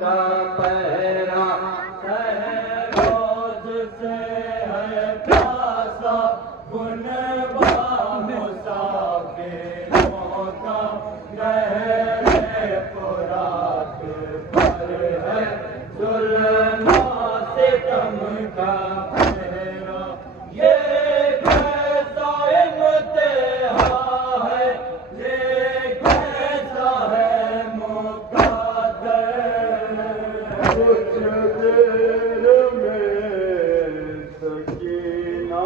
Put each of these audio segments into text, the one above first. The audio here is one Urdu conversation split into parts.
کا پہرا روز سے ہے پیاسا گنبا مسافروں کا گہرے فرات پر ہے ظلم و ستم کا پہرا یہ کیسا امتحان ہے یہ کیسا ہے مقدر کچھ دیر میں سکینہ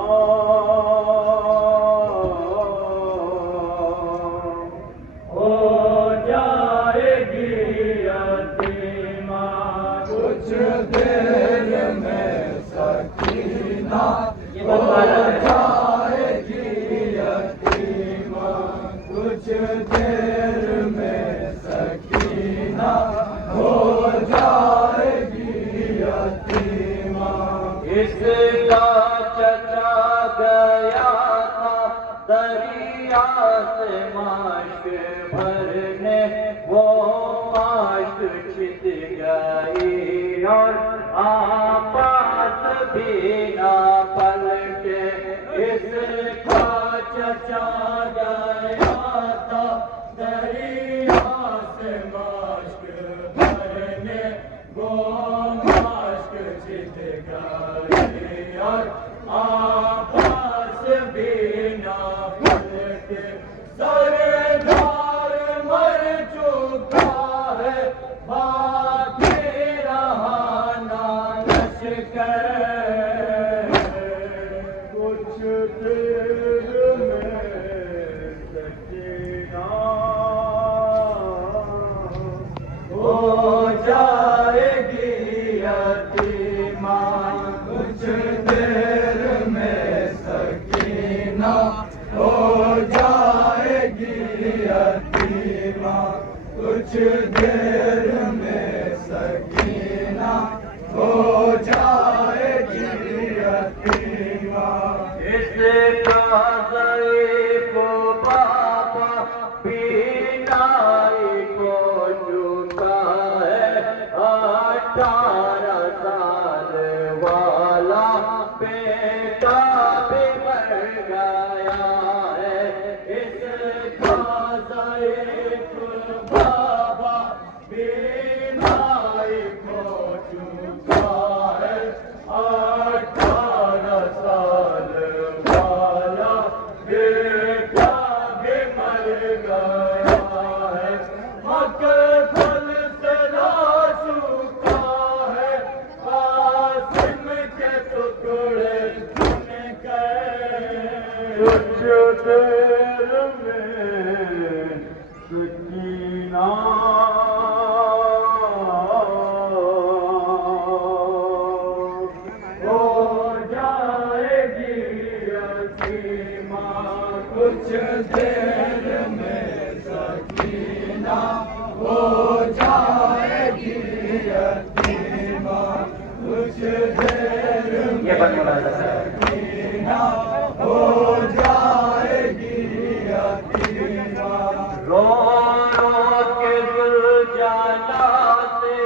ہو جائے گی یتیمہ کچھ دیر میں سکینہ ہو جائے گی یتیمہ کچھ دیر میں سکینہ ہو جائے گی یتیمہ اس کا چچا گیا تھا دریا سے ماشک بھرنے وہ ماشک چھت گئی اور آپاس بھی نہ پلٹے اس کا چچا گیا تھا دریا سے ماشک بھرنے وہ ماشک چھت گئی اور آپاس بھی نہ پلٹے سردار مر چکا ہے باقی رہا نہ لشکر کچھ دیر میں سکینہ ہو جائے گی یتیمہ کچھ دیر میں سکینہ ہو جائے گی یتیمہ کچھ دیر میں سکینہ ہو جائے گی یتیمہ اس کا ضعیف بابا بینائی کو چکا ہے 18 سال والا بیٹا بھی مر گیا ہے اس کا ضعیف بابا بینائی کو چکا ہے 18 سال والا بیٹا بھی مر گیا ہے مقتل سے لا چکا ہے قاسم کے ٹکڑے چن گئے کچھ دیر میں سکینہ ہو جائے گی یتیمہ کچھ دیر میں سکینہ ہو جائے گی یتیمہ کچھ دیر میں سکینہ ہو جائے گی یتیمہ رو رو کے زلجانہ سے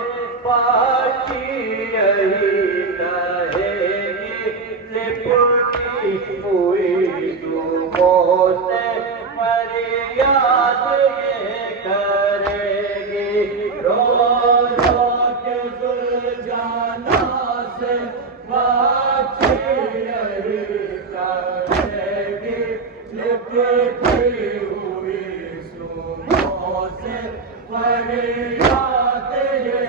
پاکی یہی کہے گی لپٹی ہوئی دعاؤں سے فریاد یہ کرے گی رو رو کے زلجانہ سے پاکی یہی کرے گی لپٹی ہوئی دعاؤں سے فریاد یہ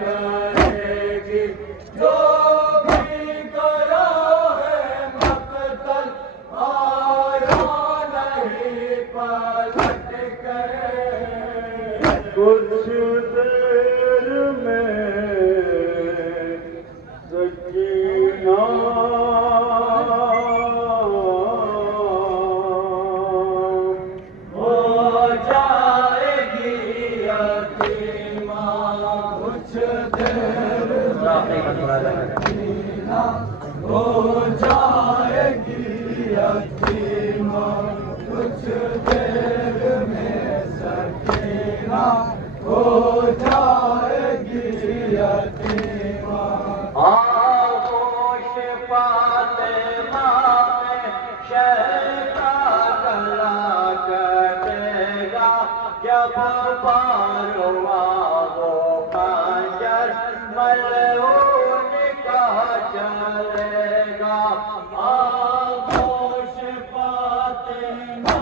کرے گی جو بھی گیا ہے مقتل آیا نہیں پلٹ کر کچھ دیر میں سکینہ ہو جائے گی یتیمہ کچھ دیر میں سکینہ ہو جائے گی یتیمہ کچھ دیر میں سکینہ ہو جائے گی آغوش فاطمہ میں شہر کا گلا کٹے گا جب پار ہوا وہ خنجر ملعون کا چلے گا آغوش فاطمہ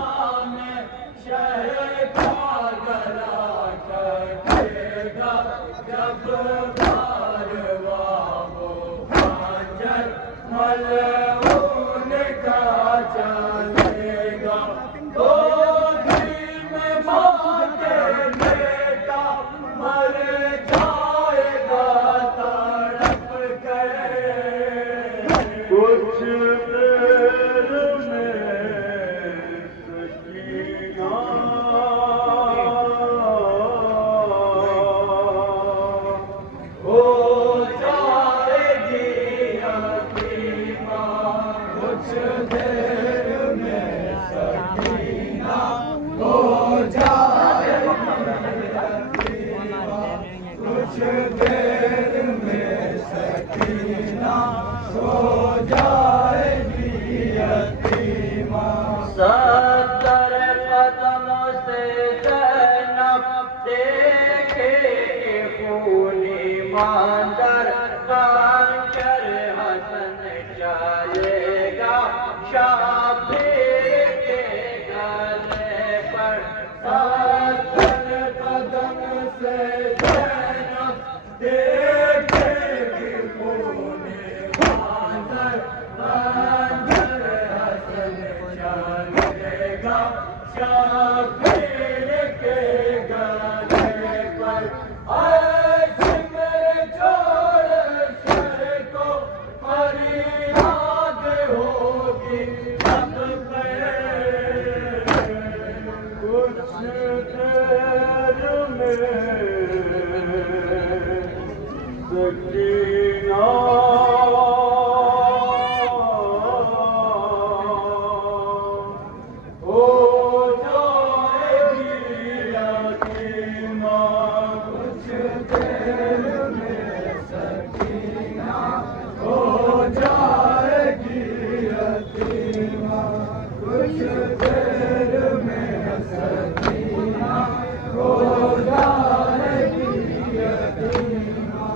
میں شہر کا گلا کٹے گا جب پار ہوا وہ خنجر ملعون کا چلے گا مر جائے گا تڑپ کے کچھ دیر میں سکینہ ہو جائے گی یتیمہ کچھ دیر میں سکینہ ہو جائے کچھ دیر میں سکینہ ہو جائے گی یتیمہ 70 قدموں سے زینب دیکھے خونی منظر خنجر حسن چلے گا شبیر کے گلے پر 70 قدم سے دیکھے گی خونی منظر خنجر حسن چلے گا شبیر کے گلے پر ایسے میرے چھوڑے شہر کو فریاد ہوگی لب پہ کچھ دیر میں سکینہ ہو جائے گی یتیمہ کچھ دیر میں سکینہ ہو جائے گی یتیمہ کچھ دیر میں سکینہ ہو جائے گی یتیمہ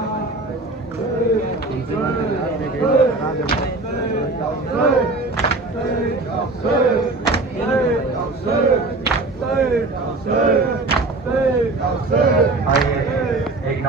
آئیے ایک نہ